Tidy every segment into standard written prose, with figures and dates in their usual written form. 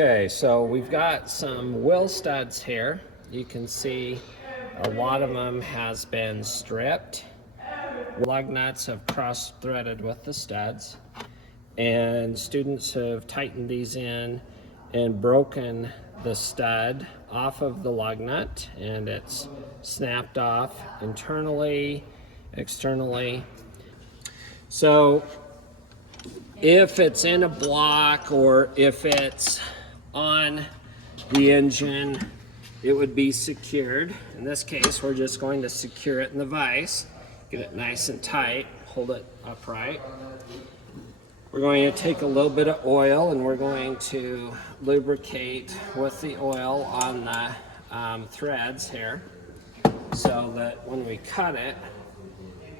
Okay, so we've got some wheel studs here. You can see a lot of them has been stripped. Lug nuts have cross-threaded with the studs, and students have tightened these in and broken the stud off of the lug nut, and it's snapped off internally, externally. So if it's in a block or if it's on the engine, it would be secured. In this case, we're just going to secure it in the vise, get it nice and tight, hold it upright. We're going to take a little bit of oil and we're going to lubricate with the oil on the threads here, so that when we cut it,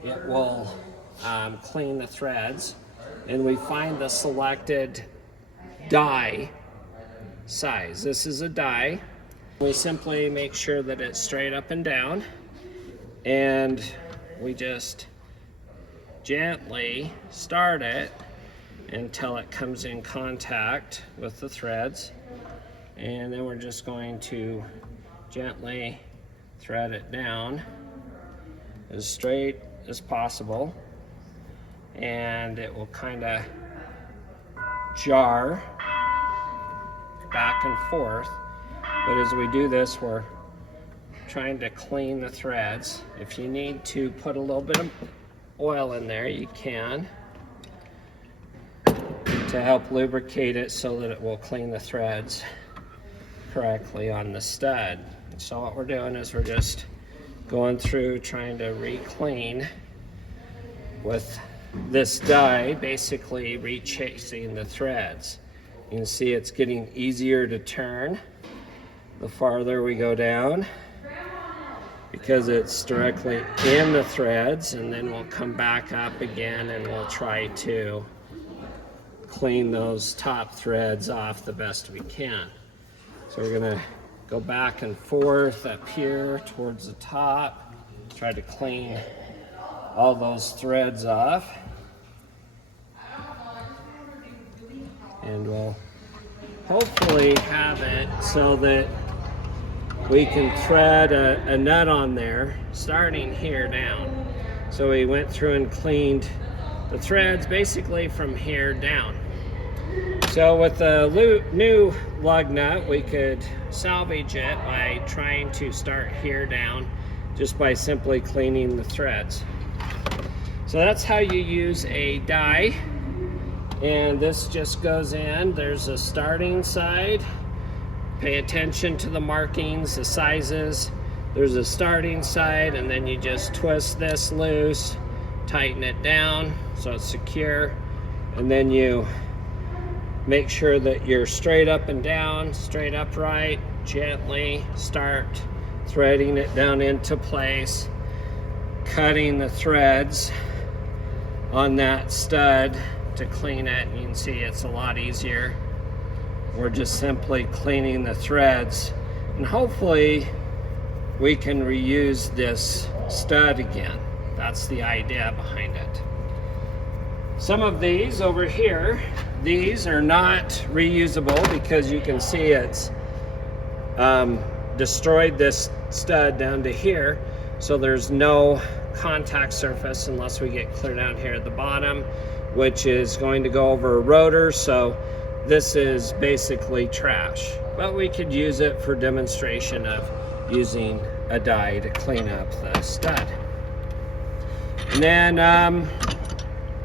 it will clean the threads. And we find the selected die size. This is a die. We simply make sure that it's straight up and down, and we just gently start it until it comes in contact with the threads, and then we're just going to gently thread it down as straight as possible, and it will kind of jar back and forth. But as we do this, we're trying to clean the threads. If you need to put a little bit of oil in there, you can, to help lubricate it so that it will clean the threads correctly on the stud. So what we're doing is we're just going through trying to re-clean with this die, basically rechasing the threads. You can see it's getting easier to turn the farther we go down, because it's directly in the threads, and then we'll come back up again and we'll try to clean those top threads off the best we can. So we're gonna go back and forth up here towards the top, try to clean all those threads off, and we'll hopefully have it so that we can thread a nut on there starting here down. So we went through and cleaned the threads basically from here down. So with the new lug nut, we could salvage it by trying to start here down, just by simply cleaning the threads. So that's how you use a die. And this just goes in. There's a starting side. Pay attention to the markings, the sizes. There's a starting side, and then you just twist this loose, tighten it down so it's secure, and then you make sure that you're straight up and down, straight upright, gently start threading it down into place, cutting the threads on that stud to clean it. You can see it's a lot easier. We're just simply cleaning the threads, and hopefully we can reuse this stud again. That's the idea behind it. Some of these over here, these are not reusable because you can see it's destroyed this stud down to here, so there's no contact surface unless we get clear down here at the bottom, which is going to go over a rotor. So this is basically trash, but we could use it for demonstration of using a die to clean up the stud. And then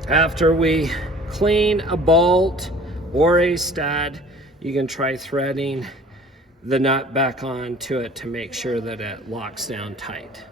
after we clean a bolt or a stud, you can try threading the nut back onto it to make sure that it locks down tight.